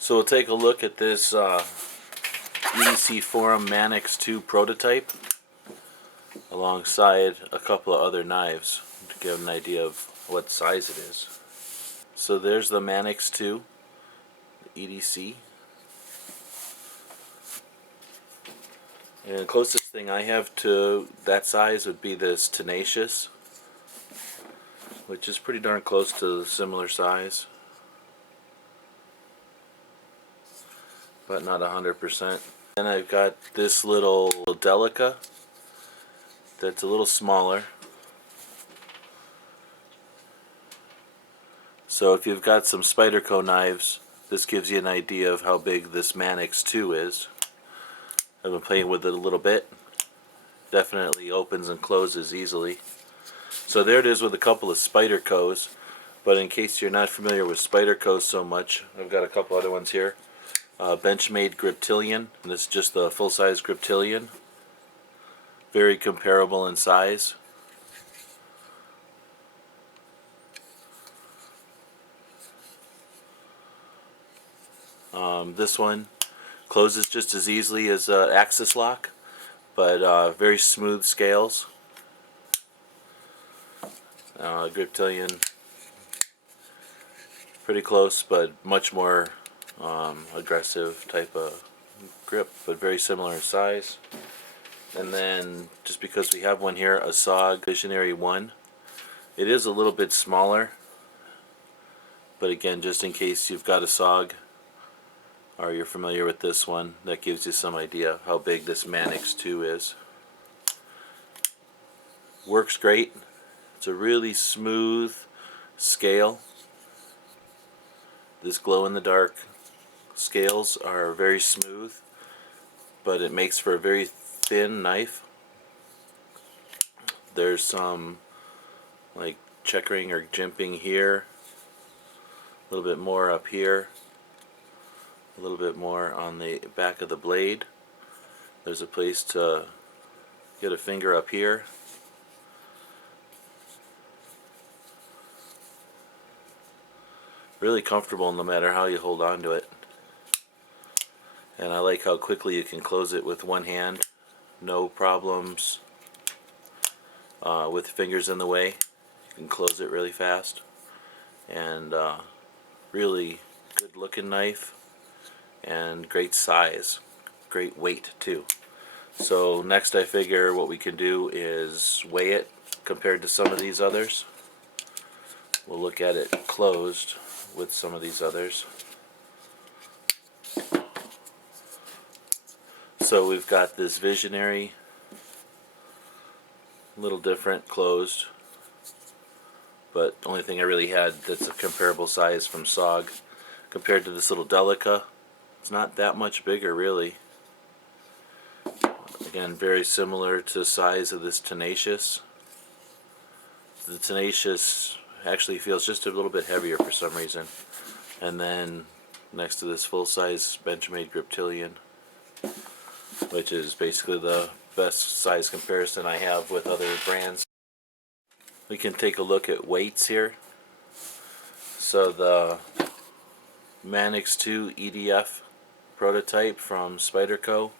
So we'll take a look at this EDC Forum Manix 2 prototype alongside a couple of other knives to give an idea of what size it is. So there's the Manix 2 EDC. And the closest thing I have to that size would be this Tenacious, which is pretty darn close to similar size, but not 100%. Then I've got this little Delica that's a little smaller. So if you've got some Spyderco knives, this gives you an idea of how big this Manix 2 is. I've been playing with it a little bit. Definitely opens and closes easily. So there it is with a couple of Spydercos. But in case you're not familiar with Spydercos so much, I've got a couple other ones here. Benchmade Griptilian, and this is just the full-size Griptilian. Very comparable in size. This one closes just as easily as Axis lock, but very smooth scales. Griptilian, pretty close, but much more aggressive type of grip, but very similar in size. And then, just because we have one here, a SOG Visionary 1. It is a little bit smaller, but again, just in case you've got a SOG or you're familiar with this one, that gives you some idea how big this Manix 2 is. Works great. It's a really smooth scale. This glow-in-the-dark scales are very smooth, but it makes for a very thin knife. There's some like checkering or jimping here, a little bit more up here, a little bit more on the back of the blade. There's a place to get a finger up here. Really comfortable no matter how you hold on to it. And I like how quickly you can close it with one hand. No problems with fingers in the way. You can close it really fast. And really good looking knife. And great size. Great weight too. So next I figure what we can do is weigh it compared to some of these others. We'll look at it closed with some of these others. So we've got this Visionary, a little different closed, but the only thing I really had that's a comparable size from SOG compared to this little Delica. It's not that much bigger really. Again, very similar to the size of this Tenacious. The Tenacious actually feels just a little bit heavier for some reason. And then next to this full-size Benchmade Griptilian, which is basically the best size comparison I have with other brands. We can take a look at weights here. So the Manix 2 EDF prototype from Spyderco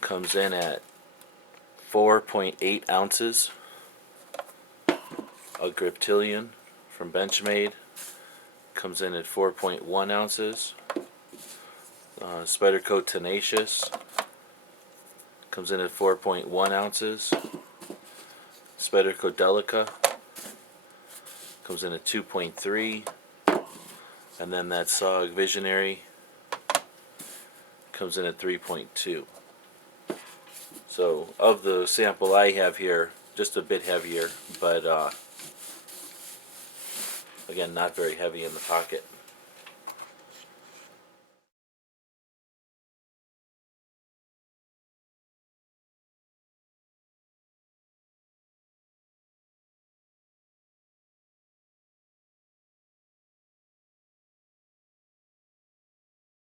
comes in at 4.8 ounces. A Griptilian from Benchmade comes in at 4.1 ounces. Spyderco Tenacious comes in at 4.1 ounces. Spyderco Delica comes in at 2.3, and then that SOG Visionary comes in at 3.2. So of the sample I have here, just a bit heavier, but again, not very heavy in the pocket.